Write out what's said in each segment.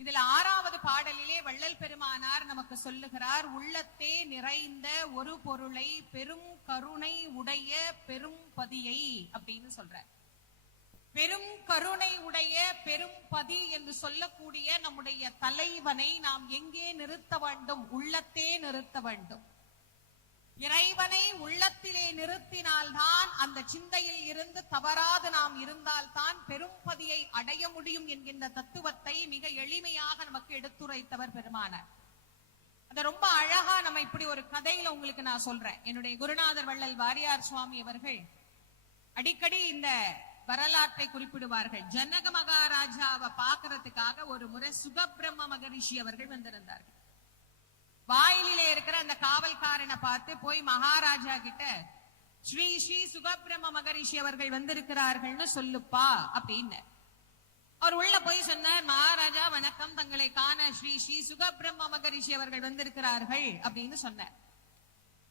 இதுல 6வது பாடலிலே வள்ளல் பெருமானார் நமக்கு சொல்லுகிறார், உள்ளத்தே நிறைந்த ஒரு பொருளை பெரும் கருணை உடைய பெரும் பதியை அப்படின்னு சொல்றார். பெரும் கருணை உடைய பெரும் பதி என்று சொல்லக்கூடிய நம்முடைய தலைவனை நாம் எங்கே நிறுத்த வேண்டும்? உள்ளத்தே நிறுத்த வேண்டும். இறைவனை உள்ளத்திலே நிறுத்தினால்தான், அந்த சிந்தையில் இருந்து தவறாது நாம் இருந்தால்தான் பெரும்பதியை அடைய முடியும் என்கின்ற தத்துவத்தை மிக எளிமையாக நமக்கு எடுத்துரைத்தவர் பெருமானார். அத ரொம்ப அழகா நம்ம இப்படி ஒரு கதையில உங்களுக்கு நான் சொல்றேன். என்னுடைய குருநாதர் வள்ளல் வாரியார் சுவாமி அவர்கள் அடிக்கடி இந்த வரலாற்றை குறிப்பிடுவார்கள். ஜனக மகாராஜாவை பாக்குறதுக்காக ஒரு முறை சுகபிரம்ம மகரிஷி அவர்கள் வந்திருந்தார்கள். வாயிலே இருக்கிற அந்த காவல்காரனை பார்த்து போய் மகாராஜா கிட்ட ஸ்ரீ ஸ்ரீ சுகபிரம்ம மகரிஷி அவர்கள் வந்திருக்கிறார்கள்னு சொல்லுப்பா அப்படின்னு. அவர் உள்ள போய் சொன்னார், மகாராஜா வணக்கம், தங்களை காண ஸ்ரீ ஸ்ரீ சுகபிரம்ம மகரிஷி அவர்கள் வந்திருக்கிறார்கள் அப்படின்னு சொன்னார்.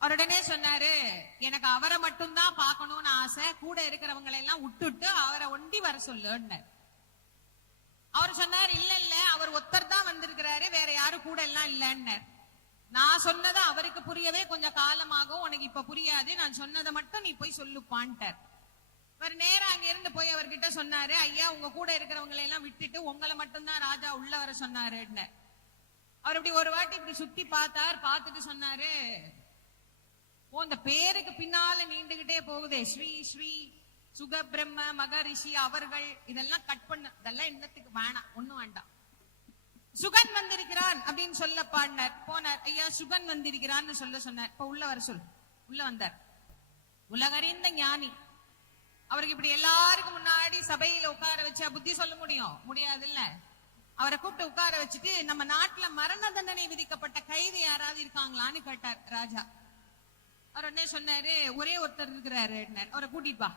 அவருடனே சொன்னாரு, எனக்கு அவரை மட்டும்தான் பார்க்கணும்னு ஆசை, கூட இருக்கிறவங்களை எல்லாம் விட்டுட்டு அவரை ஒண்டி வர சொல்லுன்னு. அவர் சொன்னார், இல்ல இல்ல அவர் ஒருத்தர் தான் வந்திருக்கிறாரு, வேற யாரும் கூட எல்லாம் இல்லன்னு. நான் சொன்னதை அவருக்கு புரியவே கொஞ்சம் காலமாகும், உனக்கு இப்ப புரியாது, நான் சொன்னதை மட்டும் நீ போய் சொல்லுப்பான்ட்டார். அவர் நேரம் அங்க இருந்து போய் அவர்கிட்ட சொன்னாரு, ஐயா உங்க கூட இருக்கிறவங்களை எல்லாம் விட்டுட்டு உங்களை மட்டும்தான் ராஜா உள்ள வர சொன்னாருன்னு. அவர் இப்படி ஒரு வாட்டி இப்படி சுத்தி பார்த்தார். பார்த்துட்டு சொன்னாரு, அந்த பேருக்கு பின்னால நீண்டுகிட்டே போகுதே ஸ்ரீ ஸ்ரீ சுகபிரம்ம மகரிஷி அவர்கள், இதெல்லாம் கட் பண்ண, இதெல்லாம் என்னத்துக்கு வேணாம், ஒண்ணும் வேண்டாம். சுகன் வந்திருக்கிறான் அப்படின்னு சொல்ல பாடினார். போனார், ஐயா சுகன் வந்திருக்கிறான்னு சொல்ல சொன்னார். இப்ப உள்ள வர சொல். உள்ள வந்தார். உலகறிந்த ஞானி. அவருக்கு இப்படி எல்லாருக்கும் முன்னாடி சபையில உட்கார வச்சா புத்தி சொல்ல முடியாது இல்ல. அவரை கூப்பிட்டு உட்கார வச்சுட்டு, நம்ம நாட்டுல மரண தண்டனை விதிக்கப்பட்ட கைது யாராவது இருக்காங்களான்னு கேட்டார் ராஜா. அவர் உடனே சொன்னாரு, ஒரே ஒருத்தர் இருக்கிறாரு. அவரை கூட்டிட்டு வா.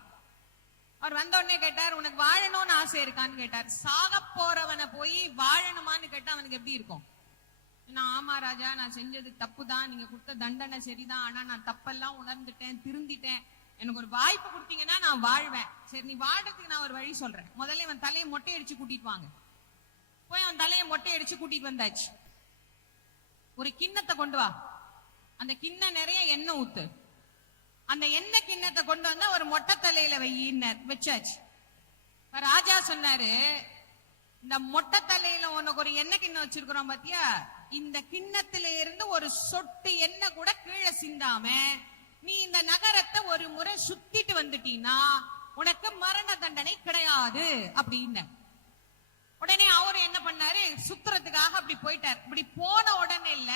அவர் வந்த உடனே கேட்டார், உனக்கு வாழணும்னு ஆசை இருக்கான்னு கேட்டார். சாக போறவனை போய் வாழணுமான்னு கேட்டா அவனுக்கு எப்படி இருக்கும்? நான் ஆமா ராஜா, நான் செஞ்சது தப்பு தான், நீங்க கொடுத்த தண்டனை சரிதான், ஆனா நான் தப்பெல்லாம் உணர்ந்துட்டேன், திருந்திட்டேன், எனக்கு ஒரு வாய்ப்பு கொடுத்தீங்கன்னா நான் வாழ்வேன். சரி, நீ வாழ்றதுக்கு நான் ஒரு வழி சொல்றேன். முதல்ல அவன் தலையை மொட்டை அடிச்சு கூட்டிட்டு வாங்க. போய் அவன் தலையை மொட்டை அடிச்சு கூட்டிட்டு வந்தாச்சு. ஒரு கிண்ணத்தை கொண்டு வா, அந்த கிண்ண நிறைய எண்ணெய் ஊத்து. அந்த எண்ணெய் கிண்ணத்தை கொண்டு வந்தா ஒரு மொட்டை தலையில வச்சாச்சு. ராஜா சொன்னாரு, இந்த மொட்டை தலையில உனக்கு ஒரு எண்ணெய் கிண்ணம் வச்சிருக்கிறோம் பாத்தியா, இந்த கிண்ணத்தில இருந்து ஒரு சொட்டு எண்ணெய் கூட கீழே சிந்தாம நீ இந்த நகரத்தை ஒரு முறை சுத்திட்டு வந்துட்டீன்னா உனக்கு மரண தண்டனை கிடையாது அப்படின்னு. உடனே அவரு என்ன பண்ணாரு, சுத்துறதுக்காக அப்படி போயிட்டார். இப்படி போன உடனே இல்ல,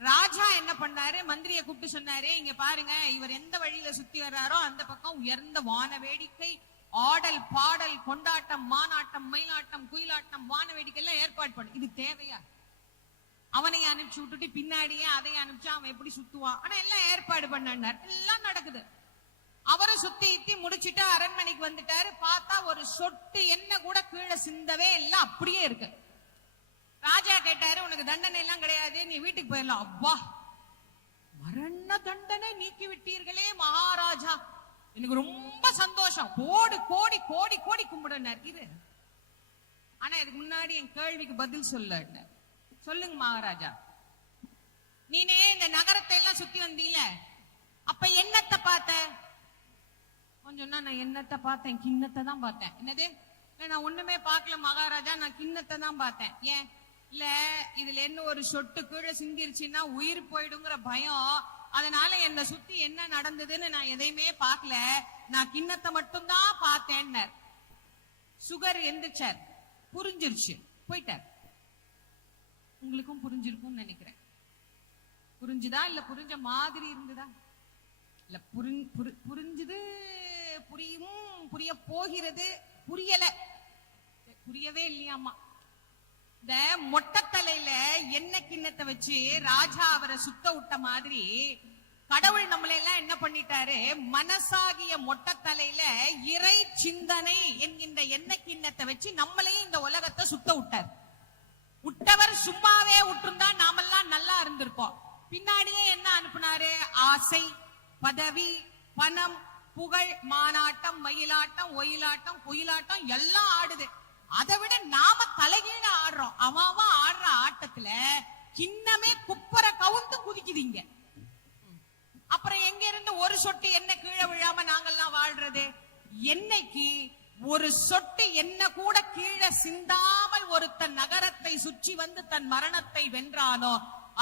ராஜா என்ன பண்ணாரு, மந்திரியை கூப்பிட்டு சொன்னாரு, இங்க பாருங்க, இவர் எந்த வழியில சுத்தி வர்றாரோ அந்த பக்கம் உயர்ந்த வான வேடிக்கை, ஆடல் பாடல் கொண்டாட்டம் மானாட்டம் மயிலாட்டம் குயிலாட்டம் வான வேடிக்கை எல்லாம் ஏற்பாடு பண்ணு. இது தேவையா? அவனையும் அனுப்பிச்சு விட்டுட்டு பின்னாடியே அதையும் அனுப்பிச்சு அவன் எப்படி சுத்துவான்? ஆனா எல்லாம் ஏற்பாடு பண்ணார். எல்லாம் நடக்குது. அவரும் சுத்தி முடிச்சுட்டு அரண்மனைக்கு வந்துட்டாரு. பார்த்தா ஒரு சொட்டு எண்ணெய் கூட கீழே சிந்தவே எல்லாம் அப்படியே இருக்கு. ராஜா கேட்டாரு, உனக்கு தண்டனை எல்லாம் கிடையாது, நீ வீட்டுக்கு போயிடலாம். அப்பா, மரண தண்டனை நீக்கி விட்டீர்களே மகாராஜா, எனக்கு ரொம்ப சந்தோஷம், கோடி கோடி கோடி கோடி கும்பிடுனார். இது ஆனா இதுக்கு முன்னாடி என் கேள்விக்கு பதில் சொல்லுங்க மகாராஜா, நீனே இந்த நகரத்தை எல்லாம் சுத்தி வந்தீல, அப்ப என்னத்தை பார்த்த? கொஞ்சம் நான் என்னத்தை பார்த்தேன், கிண்ணத்தை தான் பார்த்தேன். என்னது? நான் ஒண்ணுமே பார்க்கல மகாராஜா, நான் கிண்ணத்தை தான் பார்த்தேன். ஏன்? இல்ல, இதுல என்ன ஒரு சொட்டு கீழே சிந்திருச்சுன்னா உயிர் போயிடுங்கிற பயம், அதனால என்ன சுத்தி என்ன நடந்ததுன்னு நான் எதையுமே பார்க்கல, நான் கிண்ணத்தை மட்டும் தான் பார்த்தேன். சுகர் எந்திரிச்சார், புரிஞ்சிருச்சு, போயிட்டார். உங்களுக்கும் புரிஞ்சிருக்கும் நினைக்கிறேன். புரிஞ்சுதா இல்ல புரிஞ்ச மாதிரி இருந்ததா? இல்ல, புரிஞ்சுது, புரியும், புரிய போகிறது, புரியவே இல்லையாமா. இந்த மொட்டை தலையில எண்ணெய் கிண்ணத்தை வச்சு ராஜா அவரை சுத்த விட்ட மாதிரி கடவுள் நம்மளை எல்லாம் என்ன பண்ணிட்டாரு, மனசாகிய மொட்டை தலையில இறை சிந்தனை என்கின்ற எண்ணெய் கிண்ணத்தை வச்சு நம்மளையும் இந்த உலகத்தை சுத்த விட்டார். விட்டவர் சும்மாவே விட்டுருந்தா நாமெல்லாம் நல்லா இருந்திருப்போம். பின்னாடியே என்ன அனுப்புனாரு? ஆசை, பதவி, பணம், புகழ், மானாட்டம் மயிலாட்டம் ஒயிலாட்டம் குயிலாட்டம் எல்லாம் ஆடுது. அதை விட நாம தலைகீழ ஆடுறோம். அவன் ஆடுற ஆட்டத்துல கிண்ணமே குப்பர கவுந்து குதிக்குதுங்க. அப்புறம் எங்க இருந்து ஒரு சொட்டு என்ன கீழே விழாம நாங்கெல்லாம் வாழ்றது? என்னைக்கு ஒரு சொட்டு என்ன கூட கீழே சிந்தாமல் ஒருத்தன் நகரத்தை சுற்றி வந்து தன் மரணத்தை வென்றானோ,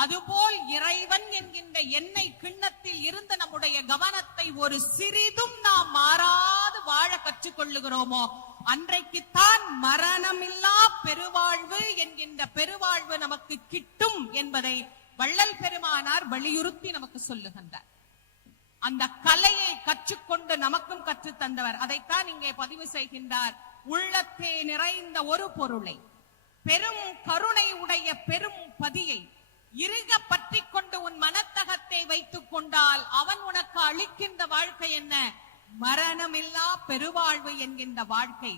அதுபோல் இறைவன் என்கின்ற எண்ணெய் கிண்ணத்தில் இருந்து நம்முடைய கவனத்தை ஒரு சிறிதும் நாம் மாறாது வாழ கற்றுக்கொள்ளுகிறோமோ, அன்றைக்குத்தான் மரணமில்லா பெருவாழ்வு என்கின்ற பெருவாழ்வு நமக்கு கிட்டும் என்பதை வள்ளல் பெருமானார் வலியுறுத்தி நமக்கு சொல்லுகின்றார். அந்த கலையை கற்றுக்கொண்டு நமக்கும் கற்று தந்தவர். அதைத்தான் இங்கே பதிவு செய்கின்றார். உள்ளத்தே நிறைந்த ஒரு பொருளை, பெரும் கருணை உடைய பெரும் பதியை இறுக பற்றி கொண்டு உன் மனத்தகத்தை வைத்துக் கொண்டால் அவன் உனக்கு அளிக்கின்ற வாழ்க்கை என்ன? மரணமில்லா பெருவாழ்வு என்கின்ற வாழ்க்கை.